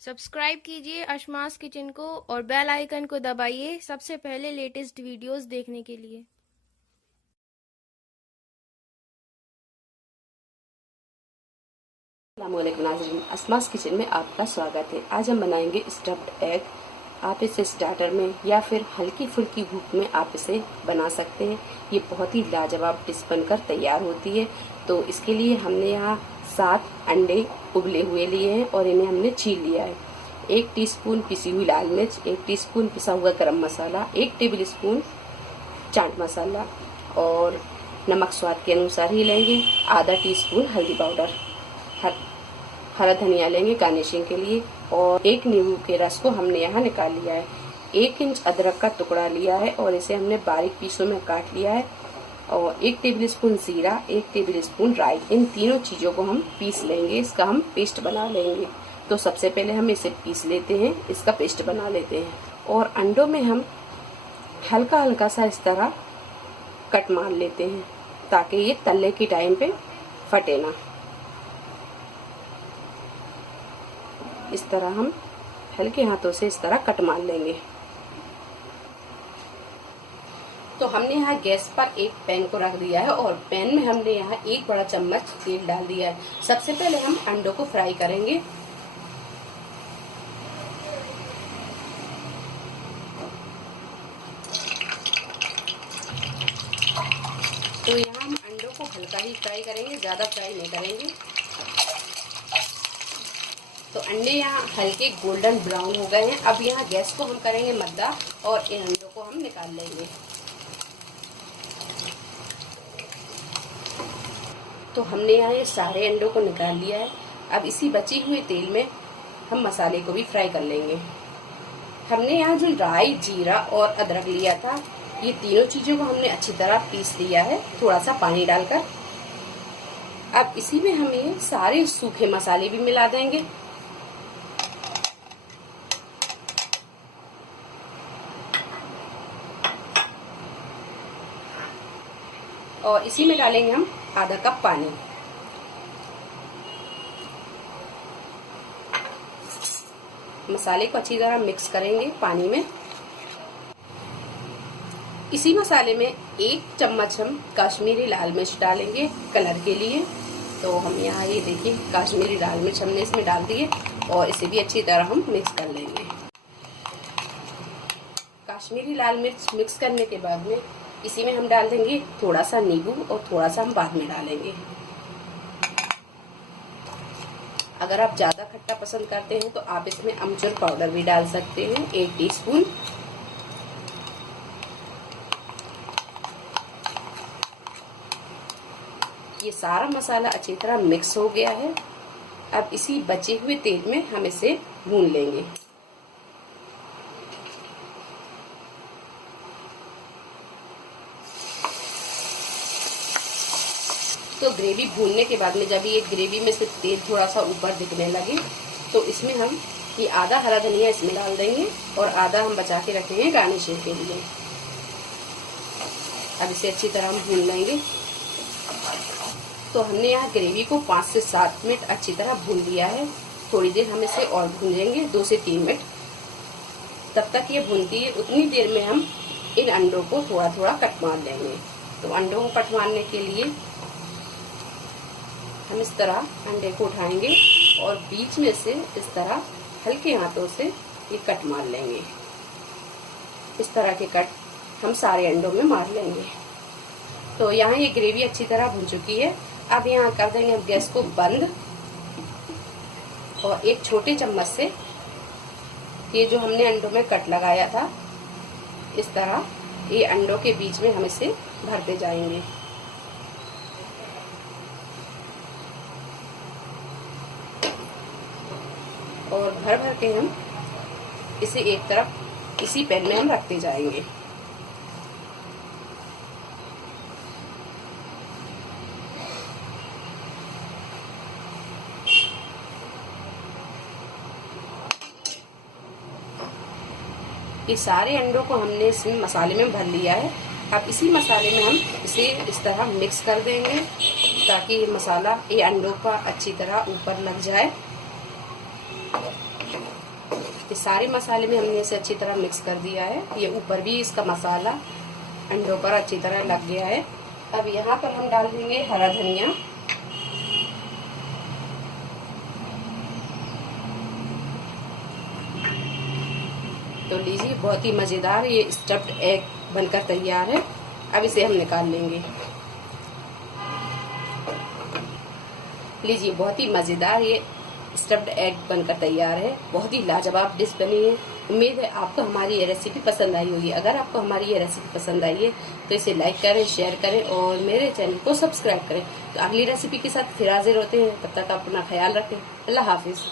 Subscribe कीजिए अशमास kitchen को और बेल आइकन को दबाइए सबसे पहले लेटेस्ट वीडियोस देखने के लिए। अस्सलामुअलैकुम नाज़रीन, अस्मास किचन में आपका स्वागत है। आज हम बनाएंगे स्टफ्ड एग। आप इसे स्टार्टर में या फिर हल्की फुल्की भूख में आप इसे बना सकते हैं। ये बहुत ही लाजवाब डिश बनकर तैयार होती है। तो इसके लिए हमने यहाँ 7 अंडे उबले हुए लिए हैं और इन्हें हमने छील लिया है। 1 टीस्पून पिसी हुई लाल मिर्च, 1 टीस्पून पिसा हुआ गरम मसाला, 1 टेबल स्पून चाट मसाला और नमक स्वाद के अनुसार ही लेंगे। आधा टीस्पून हल्दी पाउडर, हरा धनिया लेंगे गार्निशिंग के लिए और 1 नींबू के रस को हमने यहाँ निकाल लिया है। 1 इंच अदरक का टुकड़ा लिया है और इसे हमने बारीक पीसों में काट लिया है और 1 टेबल स्पून जीरा, 1 टेबल स्पून राई। इन तीनों चीजों को हम पीस लेंगे, इसका हम पेस्ट बना लेंगे। तो सबसे पहले हम इसे पीस लेते हैं, इसका पेस्ट बना लेते हैं और अंडों में हम हल्का हल्का सा इस तरह कट मार लेते हैं ताकि ये तलने के टाइम पे फटे ना। इस तरह हम हल्के हाथों से इस तरह कट मार लेंगे। तो हमने यहाँ गैस पर एक पैन को रख दिया है और पैन में हमने यहाँ 1 बड़ा चम्मच तेल डाल दिया है। सबसे पहले हम अंडों को फ्राई करेंगे। तो यहाँ हम अंडों को हल्का ही फ्राई करेंगे, ज्यादा फ्राई नहीं करेंगे। तो अंडे यहाँ हल्के गोल्डन ब्राउन हो गए हैं। अब यहाँ गैस को हम करेंगे मद्दा और इन अंडों को हम निकाल लेंगे। तो हमने यहाँ ये सारे अंडों को निकाल लिया है। अब इसी बची हुए तेल में हम मसाले को भी फ्राई कर लेंगे। हमने यहाँ जो राई, जीरा और अदरक लिया था, ये तीनों चीजों को हमने अच्छी तरह पीस लिया है थोड़ा सा पानी डालकर। अब इसी में हम ये सारे सूखे मसाले भी मिला देंगे। और इसी में डालेंगे हम आधा कप पानी। मसाले को अच्छी तरह मिक्स करेंगे पानी में। इसी मसाले में 1 चम्मच हम काश्मीरी लाल मिर्च डालेंगे कलर के लिए। तो हम यहाँ ये देखिए काश्मीरी लाल मिर्च हमने इसमें डाल दी है और इसे भी अच्छी तरह हम मिक्स कर लेंगे। काश्मीरी लाल मिर्च मिक्स करने के बाद में इसी में हम डाल देंगे थोड़ा सा नींबू और थोड़ा सा हम बाद में डालेंगे। अगर आप ज्यादा खट्टा पसंद करते हैं तो आप इसमें अमचूर पाउडर भी डाल सकते हैं 1 टीस्पून। ये सारा मसाला अच्छी तरह मिक्स हो गया है। अब इसी बचे हुए तेल में हम इसे भून लेंगे। तो ग्रेवी भूनने के बाद में जब ये ग्रेवी में से तेल थोड़ा सा ऊपर दिखने लगे तो इसमें हम ये आधा हरा धनिया इसमें डाल देंगे और आधा हम बचा के रखेंगे गार्निशिंग के लिए। अब इसे अच्छी तरह हम भून लेंगे। तो हमने यहाँ ग्रेवी को 5 से 7 मिनट अच्छी तरह भून लिया है। थोड़ी देर हम इसे और भूनेंगे, 2 से 3 मिनट। तब तक ये भूनती है उतनी देर में हम इन अंडों को थोड़ा थोड़ा कट मार लेंगे। तो अंडों को कट मारने के लिए हम इस तरह अंडे को उठाएंगे और बीच में से इस तरह हल्के हाथों से ये कट मार लेंगे। इस तरह के कट हम सारे अंडों में मार लेंगे। तो यहाँ ये ग्रेवी अच्छी तरह भुन चुकी है। अब यहाँ कर देंगे हम गैस को बंद और एक छोटे चम्मच से ये जो हमने अंडों में कट लगाया था इस तरह ये अंडों के बीच में हम इसे भरते जाएंगे। और भर भर के हम इसे एक तरफ इसी पैन में हम रखते जाएंगे। ये सारे अंडों को हमने इसमें मसाले में भर लिया है। अब इसी मसाले में हम इसे इस तरह मिक्स कर देंगे ताकि ये मसाला ये अंडों का अच्छी तरह ऊपर लग जाए। ये सारे मसाले में हमने इसे अच्छी तरह मिक्स कर दिया है। ये ऊपर भी इसका मसाला अंडों पर अच्छी तरह लग गया है। अब यहाँ पर हम डाल देंगे हरा धनिया। तो लीजिए, बहुत ही मज़ेदार ये स्टफ्ड एग बनकर तैयार है। अब इसे हम निकाल लेंगे। लीजिए, बहुत ही मज़ेदार ये स्टफ्ड एग बनकर तैयार है। बहुत ही लाजवाब डिश बनी है। उम्मीद है आपको हमारी ये रेसिपी पसंद आई होगी। अगर आपको हमारी ये रेसिपी पसंद आई है तो इसे लाइक करें, शेयर करें और मेरे चैनल को सब्सक्राइब करें। तो अगली रेसिपी के साथ फिर हाजिर होते हैं। तब तक आप अपना ख्याल रखें। अल्लाह हाफिज़।